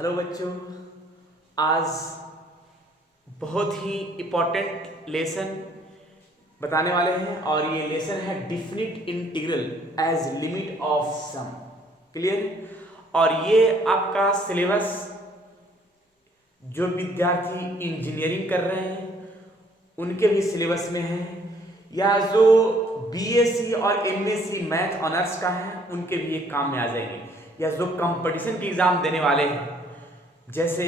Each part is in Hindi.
हेलो बच्चों, आज बहुत ही इम्पोर्टेंट लेसन बताने वाले हैं और ये लेसन है definite integral as limit of sum. Clear? और ये आपका सिलेबस जो विद्यार्थी इंजीनियरिंग कर रहे हैं उनके भी सिलेबस में है, या जो बीएससी और एमएससी मैथ ऑनर्स का है उनके भी ये काम में आ जाएगी, या जो कंपटीशन के एग्जाम देने वाले हैं जैसे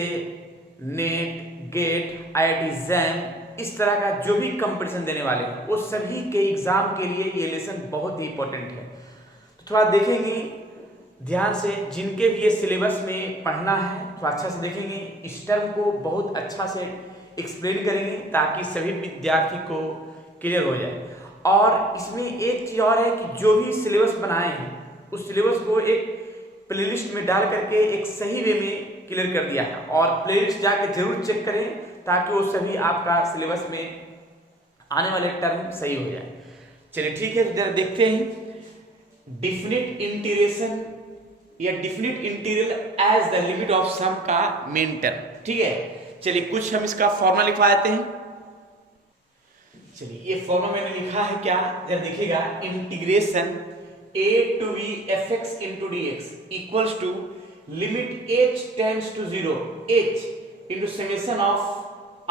नेट, गेट, आईआईटी जैम, इस तरह का जो भी कंपटीशन देने वाले हैं वो सभी के एग्जाम के लिए ये लेसन बहुत ही इंपॉर्टेंट है। तो थोड़ा देखेंगे ध्यान से, जिनके भी ये सिलेबस में पढ़ना है तो अच्छा से देखेंगे, इस टर्म को बहुत अच्छा से एक्सप्लेन करेंगे ताकि सभी विद्यार्थी को क्लियर हो जाए। और इसमें एक चीज़ और है कि जो भी सिलेबस बनाए हैं उस सिलेबस को एक प्लेलिस्ट में डाल करके एक सही वे में क्लियर कर दिया है, और प्लेलिस्ट जाकर जरूर चेक करें ताकि वो सभी आपका सिलेबस में आने वाले टर्म सही हो जाए। चलिए ठीक है, जरा देखते हैं डिफिनिट इंटीग्रेशन या definite integral as the limit of sum का मेन टर्म। ठीक है, चलिए कुछ हम इसका फॉर्मूला लिखवा देते हैं। चलिए ये फॉर्मूला मैंने लिखा है, क्या जरा देखिएगा, integration a to b fx into dx equals to limit h tends to 0 h into summation of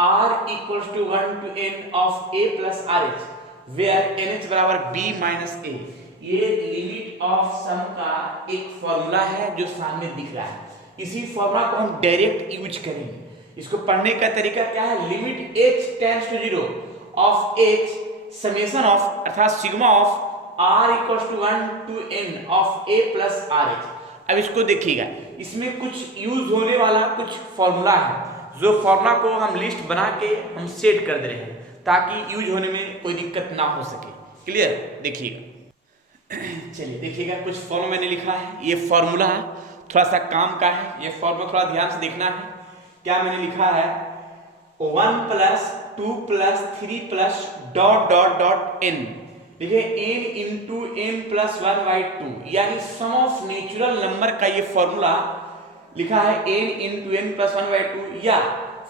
r equals to 1 to n of a plus rh where nh बराबर b minus a। ये लिमिट ऑफ सम का एक फॉर्मूला है जो सामने दिख रहा है। इसी फॉर्मूला को हम डायरेक्ट यूज करेंगे। इसको पढ़ने का तरीका क्या है, limit h tends to 0 of h summation of अर्थात sigma of r equals to 1 to n of a plus rh। अब इसको देखिएगा, इसमें कुछ यूज होने वाला कुछ फॉर्मूला है, जो फॉर्मूला को हम लिस्ट बना के हम सेट कर दे रहे हैं ताकि यूज होने में कोई दिक्कत ना हो सके। क्लियर? देखिएगा, चलिए देखिएगा, कुछ फॉर्मूला मैंने लिखा है। ये फॉर्मूला थोड़ा सा काम का है, ये फॉर्मूला थोड़ा ध्यान से देखना है। क्या मैंने लिखा है, 1 plus 2 plus 3 plus dot dot dot n, देखिए n इंटू n प्लस 1/2, यानी सम ऑफ नेचुरल नंबर का ये फॉर्मूला लिखा है n इंटू n प्लस 1/2, या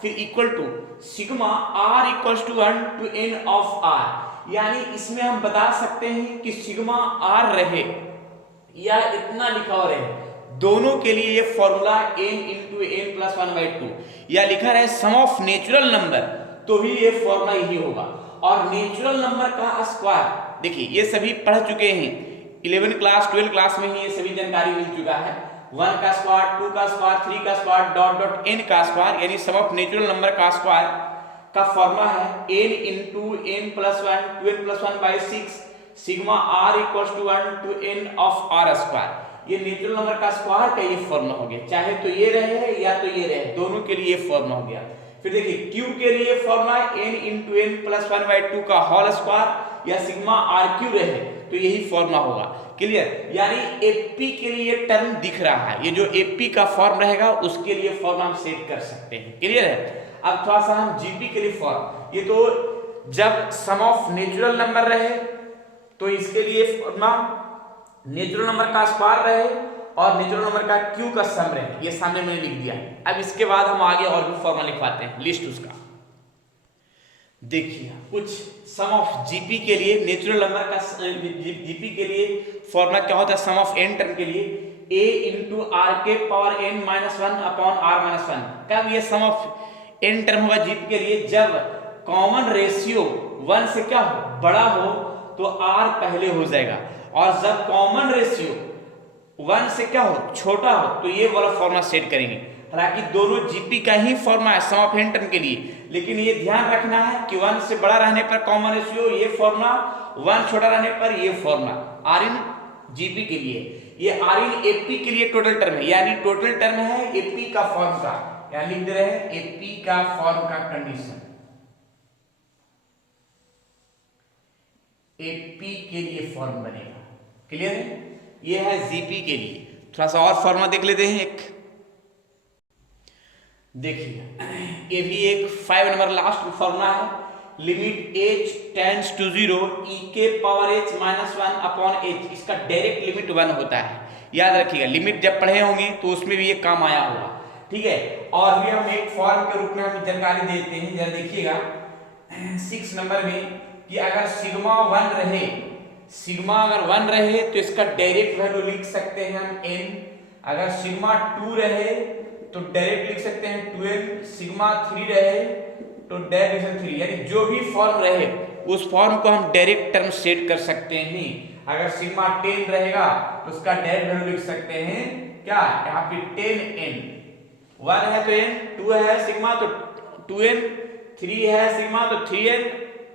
फिर equal to sigma r equals to 1 to n of r। यानी इसमें हम बता सकते हैं कि सिग्मा r रहे या इतना लिखा हो रहे, दोनों के लिए ये formula n into n plus 1/2, या लिखा रहे सम ऑफ नेचुरल नंबर तो भी ये फॉर्मूला यही होगा। और नेचुरल नंबर का स्क्वायर, देखिए ये सभी पढ़ चुके हैं 11 क्लास 12 क्लास में ही ये सभी जानकारी मिल चुका है। 1 का स्क्वायर, 2 का स्क्वायर, 3 का स्क्वायर, डॉट डॉट n का स्क्वायर, यानी सम ऑफ नेचुरल नंबर का स्क्वायर का फॉर्मूला है n into n plus 1 to n plus 1/6 sigma r equals to 1 to n of r square. ये नेचुरल नंबर का स्क्वायर का ये फॉर्मूला हो गया, चाहे तो ये रहे या तो ये रहे, दोनों के लिए ये फॉर्मूला हो गया। फिर देखिए q के लिए formula n into n plus 1/2 का होल स्क्वायर, या सिग्मा r क्यू रहे तो यही फॉर्मूला होगा। क्लियर? यानी एपी के लिए टर्म दिख रहा है, ये जो एपी का फॉर्म रहेगा उसके लिए फॉर्म हम सेट कर सकते हैं। क्लियर है? अब थोड़ा सा हम जीपी के लिए फॉर्म, ये तो जब सम ऑफ नेचुरल नंबर रहे तो इसके लिए फॉर्मूला नेचुरल नंबर का स्क्वायर रहे और नेचुरल नंबर का क्यू का सम रहे, ये सामने मैंने लिख दिया। अब इसके बाद हम आगे और भी फॉर्मूला लिखवाते हैं, लिस्ट उसका। देखिए कुछ सम ऑफ जीपी के लिए नेचुरल नंबर का जीपी के लिए फॉर्मूला क्या होता है, सम ऑफ n टर्म के लिए a इंटू आर के power n minus 1 upon r minus 1। कब ये सम ऑफ n टर्म होगा जीपी के लिए, जब कॉमन रेशियो 1 से क्या हो, बड़ा हो तो r पहले हो जाएगा, और जब कॉमन रेशियो 1 से क्या हो, छोटा हो तो ये वाला फॉर्मूला सेट करेंगे। हालांकि दोनों जीपी का ही फॉर्मूला है सम ऑफ n टर्म के लिए, लेकिन ये ध्यान रखना है कि 1 से बड़ा रहने पर कॉमन रेशियो ये फॉर्मूला, 1 छोटा रहने पर ये फॉर्मूला। आर इन जीपी के लिए, ये आर इन एपी के लिए टोटल टर्म है, यानी टोटल टर्म है एपी का फॉर्म का, यानी लिख दे रहे हैं एपी का फॉर्म का कंडीशन, एपी के लिए फॉर्म बनेगा। क्लियर है? ये है जीपी के लिए। थोड़ा सा और फॉर्मूला देख लेते हैं एक, देखिए ये भी एक 5 नंबर लास्ट फॉर्मूला है, limit h tends to 0 e के power h minus 1 upon h, इसका डायरेक्ट लिमिट 1 होता है। याद रखिएगा, लिमिट जब पढ़े होंगे तो उसमें भी ये काम आया होगा। ठीक है। और भी हम एक फॉर्म के रूप में हम जानकारी देते हैं, जरा देखिएगा 6 नंबर में कि अगर सिग्मा 1 रहे, सिग्मा अगर 1 रहे तो इसका डायरेक्ट वैल्यू लिख सकते हैं हम n। अगर सिग्मा 2 रहे तो डायरेक्ट लिख सकते हैं 2n। सिग्मा 3 रहे तो डायरेक्ट लिख 3, यानी जो भी फॉर्म रहे उस फॉर्म को हम डायरेक्ट टर्म सेट कर सकते हैं। अगर सिग्मा 10 रहेगा तो उसका डायरेक्ट वैल्यू लिख सकते हैं क्या, यहाँ पे 10n। 1 है तो n, 2 है सिग्मा तो 2n, 3 है सिग्मा तो 3n,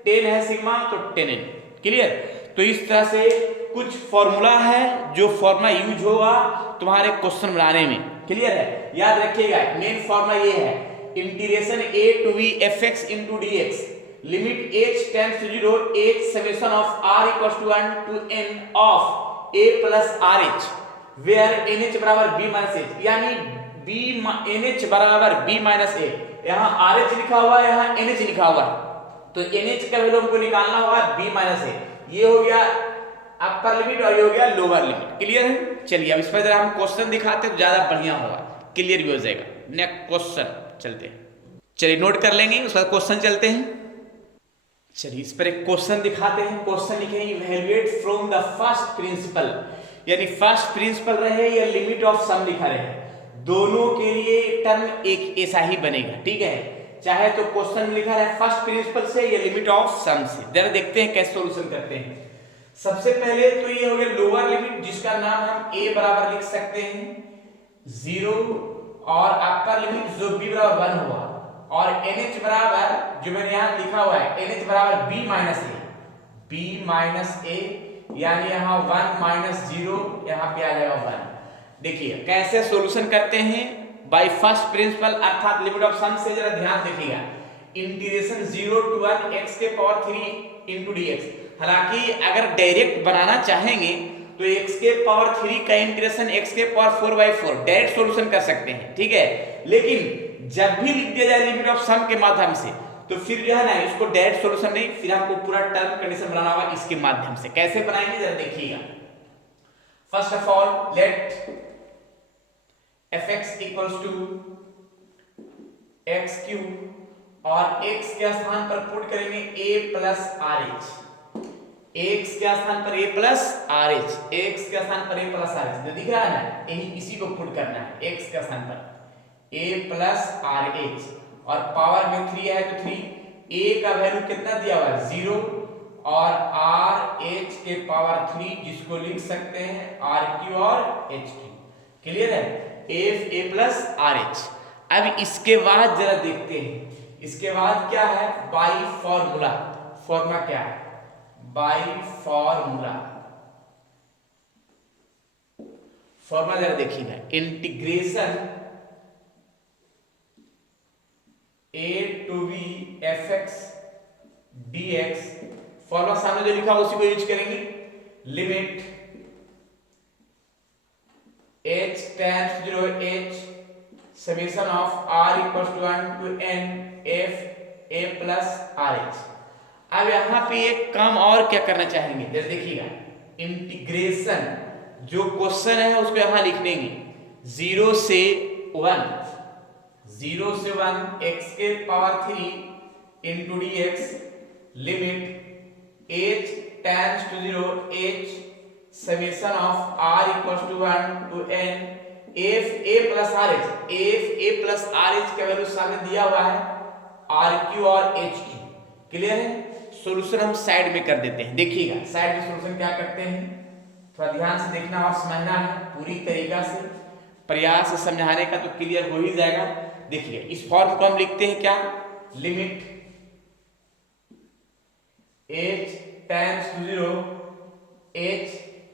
10 है सिग्मा तो 10n। क्लियर। तो इस तरह से कुछ फॉर्मूला है जो फॉर्मूला यूज होगा तुम्हारे क्वेश्चन बनाने में। क्लियर है, याद रखिएगा मेन फॉर्मूला ये है, integration a to v fx into dx limit h tends to 0 h summation of r equals to 1 to n of a plus rh where nh बराबर b माइनस h, यानी nh बराबर b माइनस a। यहाँ rh लिखा हुआ है, यहाँ nh लिखा हुआ है, तो nh का वैल्यू हमको निकालना होगा b माइनस a। ये हो गया अपर लिमिट और ये हो गया लोअर लिमिट। क्लियर है। चलिए अब इस पर जरा हम क्वेश्चन दिखाते तो ज्यादा बढ़िया होगा, क्लियर भी हो जाएगा। नेक्स्ट क्वेश्चन चलते हैं, चलिए नोट कर लेंगे उसका क्वेश्चन चलते हैं। चलिए इस पर एक क्वेश्चन दिखाते हैं। क्वेश्चन लिखे evaluate from the first principle, यानी फर्स्ट प्रिंसिपल रहे या लिमिट ऑफ सम लिखा रहे, दोनों के लिए टर्म एक ऐसा ही बनेगा। ठीक है, चाहे तो क्वेश्चन में लिखा रहे फर्स्ट प्रिंसिपल से या लिमिट ऑफ सम से। जरा देखते हैं कैसे सॉल्यूशन करते हैं। सबसे पहले तो ये हो गया लोअर लिमिट, जिसका नाम हम a बराबर लिख सकते हैं 0, और अपर लिमिट जो b बराबर 1 हुआ, और nh बराबर जो मैंने यहाँ लिखा हुआ है nh बराबर b माइनस a, यानी यहाँ 1 माइनस 0 यहाँ पे आ जाएगा 1। देखिए कैसे सॉल्यूशन करते हैं बाय फर्स्ट प्रिंसिपल अर्थात लिमिट ऑफ सम से। जरा ध्यान देखिएगा, इंटीग्रेशन 0 to 1 x के पावर 3 into dx। हालांकि अगर डायरेक्ट बनाना चाहेंगे तो x के पावर 3 का इंटीग्रेशन x के पावर 4/4 डायरेक्ट सॉल्यूशन कर सकते हैं। ठीक है, लेकिन जब भी लिख दिया जाए लिमिट ऑफ सम के माध्यम से तो फिर जो है ना इसको डायरेक्ट सॉल्यूशन नहीं, फिर हमको पूरा टर्म कंडीशन बनाना होगा इसके माध्यम से। कैसे बनाएंगे जरा देखिएगा। First of all let fx equals to x cube और x के स्थान पर पुट करेंगे a प्लस rh। x के स्थान पर a प्लस rh, x के स्थान पर a प्लस rh जो दिख रहा है ना, यही इसी को पुट करना है। x के स्थान पर a प्लस rh और पावर में 3 है तो 3, a का वैल्यू कितना दिया हुआ है 0 और rh के पावर 3 जिसको लिख सकते हैं rq और hq। क्लियर है, f a प्लस rh। अब इसके बाद जरा देखते हैं, इसके बाद क्या है बाय फॉर्मूला। फॉर्मूला क्या है बाय फॉर्मूला, फॉर्मूला जरा देखिएगा integration a to v fx dx। Formula सामने जो लिखा उसी को यूज करेंगे। Limit h tends to 0 h summation of r equals to 1 to n f a plus rh। अब यहाँ पे एक काम और क्या करना चाहेंगे जरा देखिएगा, इंटीग्रेशन जो क्वेश्चन है उसको यहाँ लिख देंगे 0 से 1 x के power 3 into dx limit h tends to 0 h summation of r equals to 1 to n f a plus rh। f a plus rh का वैल्यू सामने दिया हुआ है rq और hq। क्लियर है, सॉल्यूशन हम साइड में कर देते हैं। देखिएगा साइड में सॉल्यूशन क्या करते हैं, थोड़ा ध्यान से देखना और समझना है, पूरी तरीका से प्रयास से समझाने का तो क्लियर हो ही जाएगा। देखिए इस फॉर्म को हम लिखते हैं क्या, limit h tends to 0 h,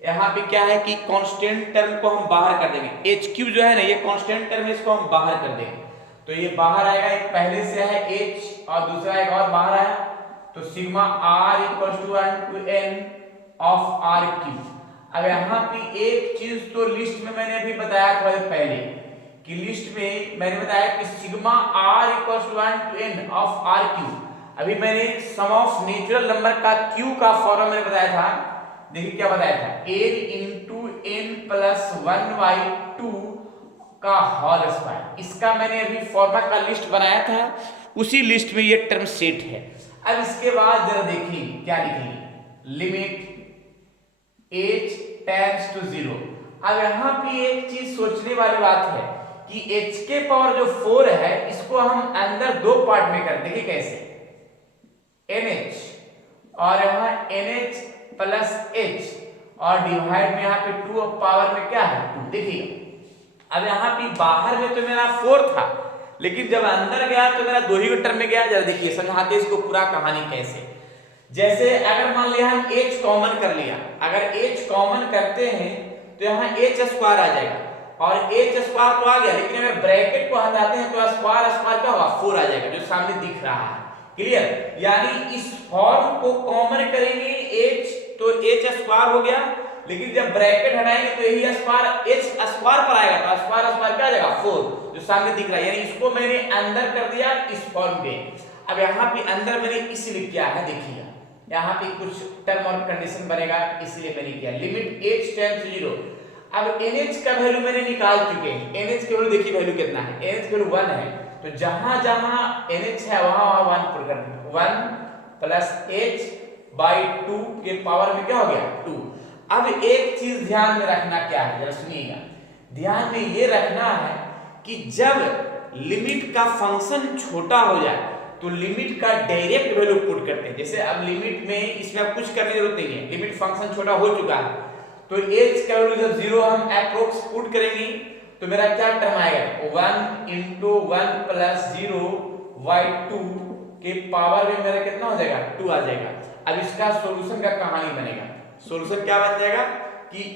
यहाँ पे क्या है कि कांस्टेंट टर्म को हम बाहर कर देंगे। एच क्यू जो है ना ये कांस्टेंट टर्म है, इसको हम बाहर कर देंगे तो ये बाहर आएगा, एक पहले से है h और दूसरा एक और बाहर आया तो sigma r equals to 1 to n of r cube. अब यहाँ पे एक चीज तो लिस्ट में मैंने अभी बताया थोड़ा देर पहले कि लिस्ट में मैंने बताया कि sigma r equals to 1 to n of r cube. अभी मैंने सम ऑफ नेचुरल नंबर का q का फॉर्मूला मैंने बताया था। देखिए क्या बताया था, n into n plus 1/2 का होल स्क्वायर। इसका मैंने अभी फॉर्मा का लिस्ट बनाया था, उसी लिस्ट में ये टर्म सेट है। अब इसके बाद जरा देखिए क्या लिखेंगे, लिमिट h टेंड्स टू 0। अब यहाँ पे एक चीज सोचने वाली बात है कि h के पावर जो 4 है इसको हम अंदर दो पार्ट में कर देंगे। कैसे, nh और यहाँ nh प्लस h और डिवाइड में यहाँ पे 2 पावर में क्या है 2। देखिए अब यहाँ पे बाहर में तो मेरा 4 था, लेकिन जब अंदर गया तो मेरा 2 ही टर्म में गया। जरा देखिए समझाते इसको पूरा कहानी कैसे। जैसे अगर मान लिया हम h कॉमन कर लिया, अगर h कॉमन करते हैं तो यहाँ h स्क्वायर आ जाएगा और h स्क्वायर तो आ गया, लेकिन अगर ब्रैकेट को हटाते हैं तो स्क्वायर स्क्वायर क्या होगा 4 आ जाएगा, जो सामने दिख रहा है। क्लियर, यानी इस फॉर्म को कॉमन करेंगे h तो h स्क्वायर हो गया, लेकिन जब ब्रैकेट हटाएंगे तो यही स्क्वायर h स्क्वायर पर आएगा, तो स्क्वायर स्क्वायर क्या आ जाएगा 4, जो सामने दिख रहा है। यानी इसको मैंने अंदर कर दिया इस फॉर्म पे। अब यहाँ पे अंदर मैंने इसलिए किया है, देखिए यहाँ पे कुछ टर्म और कंडीशन बनेगा, इसलिए मैंने किया लिमिट h टेंड्स टू 0। अब nh का वैल्यू मैंने निकाल चुके हैं। nh की वैल्यू देखिए, वैल्यू कितना है, nh की वैल्यू 1 है, तो जहां जहां nh है वहां 1 पुट करना, 1 प्लस h बाई 2 के पावर में क्या हो गया 2। अब एक चीज ध्यान में रखना, क्या है जरा सुनिएगा, ध्यान में ये रखना है कि जब लिमिट का फंक्शन छोटा हो जाए तो लिमिट का डायरेक्ट वैल्यू पुट करते हैं। जैसे अब लिमिट में इसमें अब कुछ करने की जरूरत नहीं है, लिमिट फंक्शन छोटा हो चुका है, तो h का वैल्यू जब 0 हम अप्रोक्स पुट करेंगे तो मेरा क्या टर्म आएगा 1 into 1 plus 0 by 2 के पावर में मेरा कितना हो जाएगा 2 आ जाएगा। अब इसका सॉल्यूशन का कहानी बनेगा, सॉल्यूशन क्या बन जाएगा कि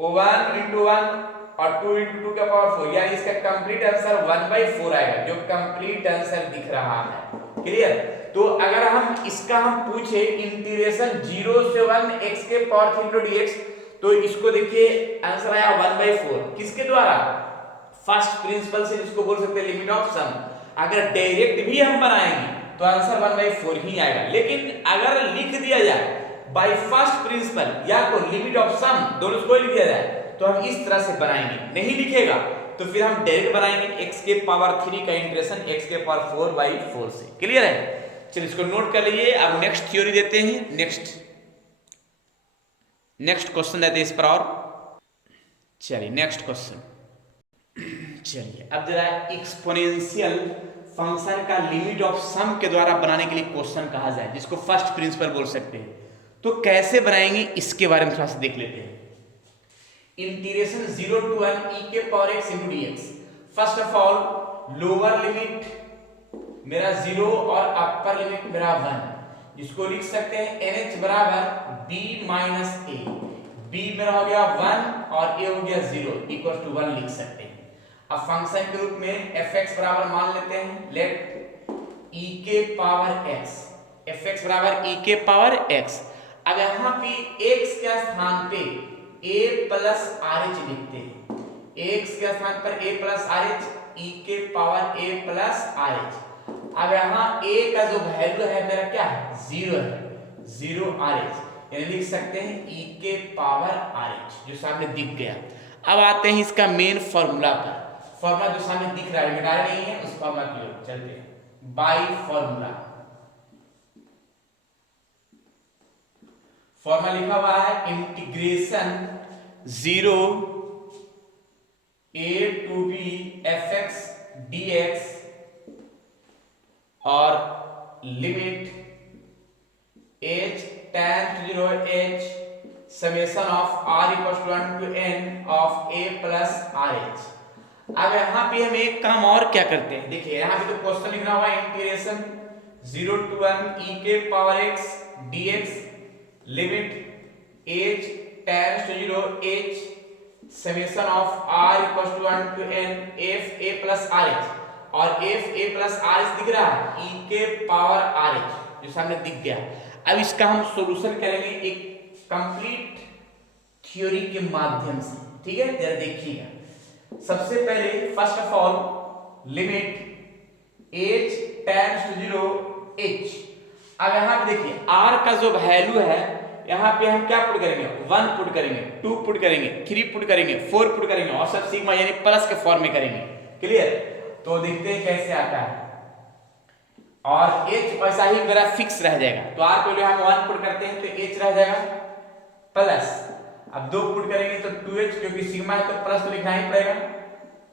1 into 1 और 2 into 2 का पावर 4, यानी इसका कंप्लीट आंसर 1/4 आएगा, जो कंप्लीट आंसर दिख रहा है। क्लियर, तो अगर हम इसका हम पूछे इंटीग्रेशन 0 से 1 x के पावर 3 into dx, तो इसको देखिए आंसर आया 1/4, किसके द्वारा, फर्स्ट प्रिंसिपल से, जिसको बोल सकते हैं लिमिट ऑफ सम। अगर डायरेक्ट भी हम बनाएंगे तो आंसर 1/4 ही आएगा, लेकिन अगर लिख दिया जाए बाय फर्स्ट प्रिंसिपल या तो लिमिट ऑफ सम, दोनों को लिख दिया जाए तो हम इस तरह से बनाएंगे। नहीं लिखेगा तो फिर हम डायरेक्ट बनाएंगे x के पावर 3 का इंटीग्रेशन x के पावर 4/4 से। क्लियर है, चलिए इसको नोट कर लीजिए। अब नेक्स्ट थ्योरी देते हैं, नेक्स्ट क्वेश्चन देते हैं इस पर। और चलिए नेक्स्ट क्वेश्चन, चलिए अब जरा एक्सपोनेंशियल फंक्शन का लिमिट ऑफ सम के द्वारा बनाने के लिए क्वेश्चन कहा जाए, जिसको फर्स्ट प्रिंसिपल बोल सकते हैं, तो कैसे बनाएंगे इसके बारे में थोड़ा सा देख लेते हैं। इंटीग्रेशन 0 to 1 e के power x into dx। First of all lower limit मेरा 0 और अपर लिमिट मेरा 1, जिसको लिख सकते हैं nh बराबर b माइनस a। b मेरा हो गया 1 और a हो गया 0 इक्वल टू 1 लिख सकते हैं। अब फंक्शन के रूप में fx बराबर मान लेते हैं, लेट e के पावर x, fx बराबर e के पावर x। अब यहाँ पे x के स्थान पे a प्लस rh लिखते हैं, x के स्थान पर a प्लस rh, e के पावर a प्लस rh। अब यहाँ a का जो वैल्यू है मेरा क्या है 0 है, 0 rh, यानी लिख सकते हैं e के पावर rh, जो सामने दिख गया। अब आते हैं इसका मेन फॉर्मूला पर। फॉर्मूला जो सामने दिख रहा है, मिटा नहीं है, उस फॉर्मूला की ओर चलते हैं। बाय फॉर्मूला, फॉर्मूला लिखा हुआ है integration 0 a to b fx dx और limit h tan to 0 h summation of r equals to 1 to n of a plus rh। अब यहाँ पे हम एक काम और क्या करते हैं, देखिए यहाँ पे तो क्वेश्चन लिखना हुआ है इंटीग्रेशन 0 to 1 e के power x dx limit h tends to 0 h summation of r equals to 1 to n f a plus rh, और f a plus rh दिख रहा है e के पावर rh, जो सामने दिख गया। अब इसका हम सॉल्यूशन करेंगे एक कंप्लीट थ्योरी के माध्यम से, ठीक है, जरा देखिएगा। सबसे पहले first of all limit h tends to 0 h। अब यहां पे देखिए r का जो वैल्यू है यहाँ पे हम क्या पुट करेंगे, 1 पुट करेंगे, 2 पुट करेंगे, 3 पुट करेंगे, 4 पुट करेंगे और सब सिग्मा यानी प्लस के फॉर्म में करेंगे। क्लियर? तो देखते हैं कैसे आता है। और h ऐसा ही मेरा फिक्स रह जाएगा, तो r को हम 1 पुट करते हैं तो h रह जाएगा प्लस, अब 2 पुट करेंगे तो 2h, क्योंकि सिग्मा है तो प्लस तो लिखना ही पड़ेगा।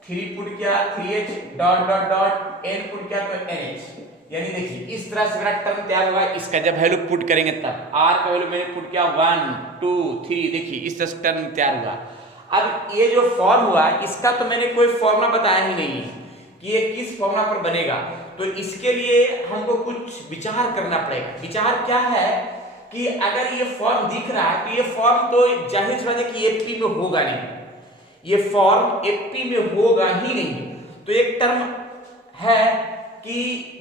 3 पुट किया 3h dot dot dot, n put किया तो nh, यानी देखिए इस तरह से मेरा टर्म तैयार हुआ। इसका जब वैल्यू पुट करेंगे तब r का वैल्यू मैंने पुट किया 1 2 3, देखिए इस तरह से टर्म तैयार हुआ। अब ये जो फॉर्म हुआ इसका तो मैंने कोई फॉर्मूला बताया ही नहीं है कि ये किस फॉर्मूला पर बनेगा, तो इसके लिए हमको कुछ विचार करना पड़ेगा। विचार क्या है कि अगर ये फॉर्म दिख रहा है तो ये फॉर्म तो जाहिर सी बात है कि एपी में होगा नहीं, ये फॉर्म एपी में होगा ही नहीं। तो एक टर्म है कि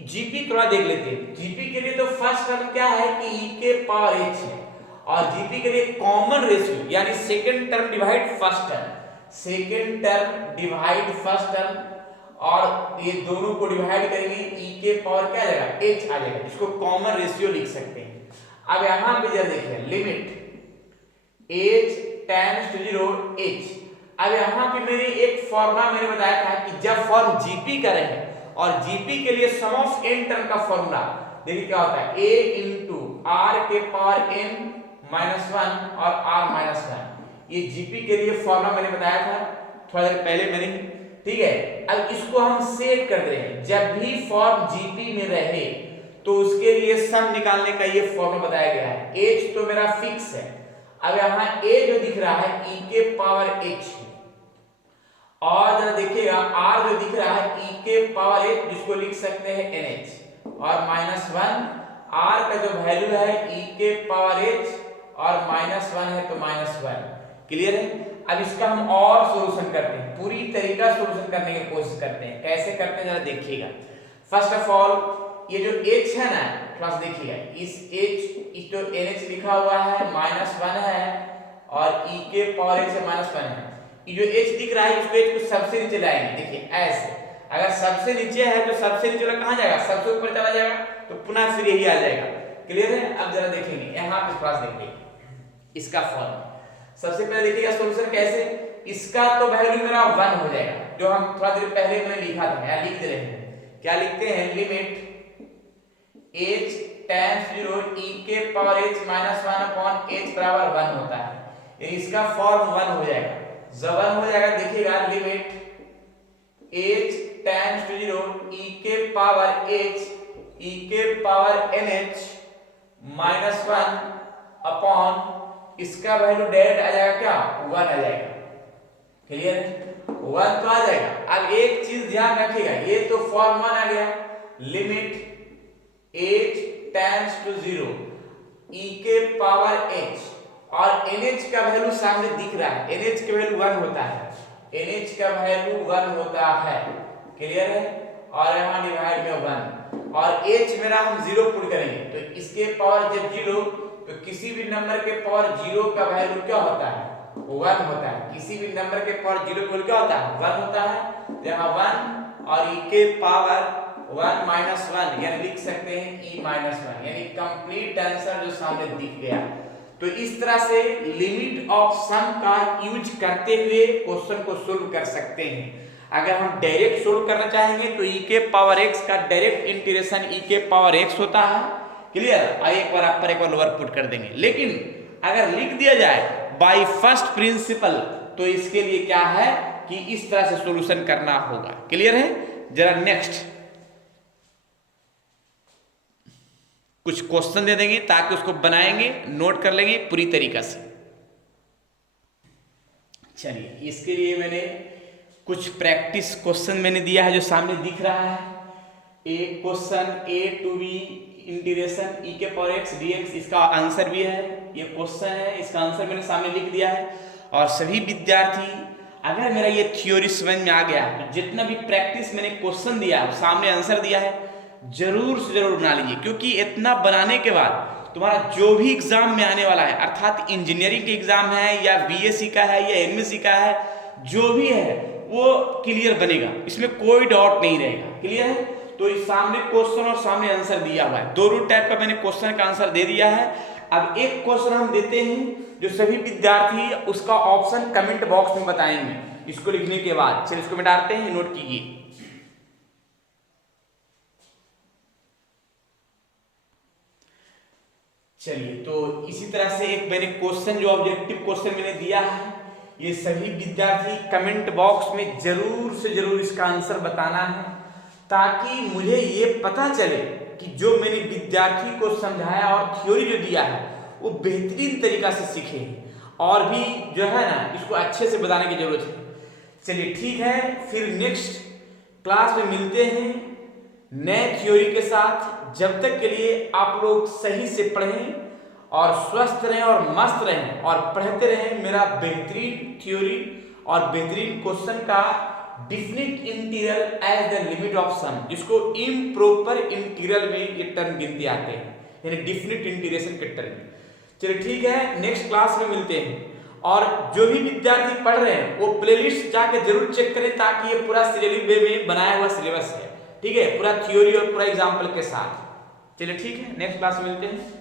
जीपी, थोड़ा देख लेते हैं। जीपी के लिए तो फर्स्ट टर्म क्या है कि ई के पावर एच है, और जीपी के लिए कॉमन रेशियो यानी second term divide first term, second term divide first term, और ये दोनों को डिवाइड करेंगे ई के पावर क्या आ जाएगा, एच आ जाएगा, इसको कॉमन रेशियो लिख सकते हैं। अब यहां पे जरा देखिए limit h tends to 0 h। अब यहां पे मैंने एक फॉर्मूला मैंने बताया था कि जब फॉर्म जीपी का रहे और जीपी के लिए सम ऑफ n टर्म का फॉर्मूला देखिए क्या होता है, a इंटू r के पावर n माइनस 1 और r माइनस 1, ये जीपी के लिए फॉर्मूला मैंने बताया था थोड़ा देर पहले मैंने, ठीक है। अब इसको हम सेट कर दे रहे हैं, जब भी फॉर्म जीपी में रहे तो उसके लिए सम निकालने का ये फॉर्मूला बताया गया है। h तो मेरा फिक्स है, अब यहाँ a जो दिख रहा है e के पावर h, और जरा देखिएगा r जो दिख रहा है e के पावर h, जिसको लिख सकते हैं nh, और माइनस 1, r का जो वैल्यू है e के पावर h और माइनस 1 है तो माइनस 1। क्लियर है? अब इसका हम और सॉल्यूशन करते हैं, पूरी तरीका सॉल्यूशन करने की कोशिश करते हैं। कैसे करते हैं जरा देखिएगा। फर्स्ट ऑफ ऑल ये जो h है ना, थोड़ा सा देखिएगा, इस h, इस जो nh लिखा हुआ है माइनस 1 है और e के पावर h से माइनस 1 है, ये जो h दिख रहा है इसको h को सबसे नीचे लाएंगे। देखिए ऐसे, अगर सबसे नीचे है तो सबसे नीचे वाला कहां जाएगा, सबसे ऊपर चला जाएगा, तो पुनः फिर यही आ जाएगा। क्लियर है? अब जरा देखेंगे यहाँ पे थोड़ा सा देखिए इसका फॉर्म। सबसे पहले देखिएगा सॉल्यूशन कैसे, इसका तो वैल्यू मेरा 1 हो जाएगा, जो हम थोड़ा देर पहले मैंने लिखा था, यहाँ लिख दे रहे हैं। क्या लिखते हैं, limit h tends to 0 e के power h minus 1 upon h बराबर 1 होता है, यानी इसका फॉर्म 1 हो जाएगा। जब 1 हो जाएगा देखिएगा limit h tends to 0 e के पावर h e के पावर nh माइनस 1 अपॉन, इसका वैल्यू डायरेक्ट आ जाएगा क्या, 1 आ जाएगा। क्लियर है? 1 तो आ जाएगा। अब एक चीज ध्यान रखिएगा, ये तो फॉर्म 1 आ गया, limit h tends to 0 e के पावर h, और nh का वैल्यू सामने दिख रहा है, nh का वैल्यू 1 होता है, nh का वैल्यू 1 होता है। क्लियर है? और यहाँ डिवाइड में 1, और h मेरा हम 0 पुट करेंगे तो इसके पावर जब 0, तो किसी भी नंबर के पावर 0 का वैल्यू क्या होता है, 1 होता है। किसी भी नंबर के पावर 0 का क्या होता है, 1 होता है। यहाँ 1 और e के पावर 1 माइनस 1, यानी लिख सकते हैं e माइनस 1, यानी कंप्लीट आंसर जो सामने दिख गया। तो इस तरह से लिमिट ऑफ सम का यूज करते हुए क्वेश्चन को सोल्व कर सकते हैं। अगर हम डायरेक्ट सोल्व करना चाहेंगे तो e के पावर x का डायरेक्ट इंटीग्रेशन e के पावर x होता है। क्लियर? एक बार आप पर एक बार लोअर पुट कर देंगे, लेकिन अगर लिख दिया जाए बाय फर्स्ट प्रिंसिपल तो इसके लिए क्या है कि इस तरह से सॉल्यूशन करना होगा। क्लियर है? जरा नेक्स्ट कुछ क्वेश्चन दे देंगे ताकि उसको बनाएंगे, नोट कर लेंगे पूरी तरीका से। चलिए, इसके लिए मैंने कुछ प्रैक्टिस क्वेश्चन मैंने दिया है जो सामने दिख रहा है। एक question a to b integration e के पावर x dx, इसका आंसर भी है, ये क्वेश्चन है, इसका आंसर मैंने सामने लिख दिया है। और सभी विद्यार्थी, अगर मेरा ये थ्योरी समझ में आ गया तो जितना भी प्रैक्टिस मैंने क्वेश्चन दिया सामने आंसर दिया है, जरूर से जरूर बना लीजिए, क्योंकि इतना बनाने के बाद तुम्हारा जो भी एग्जाम में आने वाला है, अर्थात इंजीनियरिंग के एग्जाम है या बीएससी का है या एमएससी का है, जो भी है वो क्लियर बनेगा, इसमें कोई डाउट नहीं रहेगा। क्लियर है? तो इस सामने क्वेश्चन और सामने आंसर दिया हुआ है, दोनों टाइप का मैंने क्वेश्चन का आंसर दे दिया है। अब एक क्वेश्चन हम देते हैं जो सभी विद्यार्थी उसका ऑप्शन कमेंट बॉक्स में बताएंगे इसको लिखने के बाद। चलिए इसको मिटाते हैं, नोट कीजिए। चलिए तो इसी तरह से एक मैंने क्वेश्चन जो ऑब्जेक्टिव क्वेश्चन मैंने दिया है, ये सभी विद्यार्थी कमेंट बॉक्स में जरूर से जरूर इसका आंसर बताना है, ताकि मुझे ये पता चले कि जो मैंने विद्यार्थी को समझाया और थ्योरी जो दिया है वो बेहतरीन तरीका से सीखे और भी जो है ना इसको अच्छे से बताने की जरूरत है। चलिए ठीक है, फिर नेक्स्ट क्लास में मिलते हैं नए थ्योरी के साथ। जब तक के लिए आप लोग सही से पढ़ें और स्वस्थ रहें और मस्त रहें और पढ़ते रहें मेरा बेहतरीन थ्योरी और बेहतरीन क्वेश्चन का definite integral as the limit of sum, जिसको इम्प्रॉपर इंटीग्रल में ये टर्म गिनती आते हैं, यानी डिफिनिट इंटीग्रेशन के टर्म। चलिए ठीक है, नेक्स्ट क्लास में मिलते हैं। और जो भी विद्यार्थी पढ़ रहे हैं वो प्लेलिस्ट जाके जरूर चेक करें, ताकि ये पूरा सीरियली वे में बनाया हुआ सिलेबस है, ठीक है, पूरा थ्योरी और पूरा एग्जाम्पल के साथ। चलिए ठीक है, नेक्स्ट क्लास में मिलते हैं।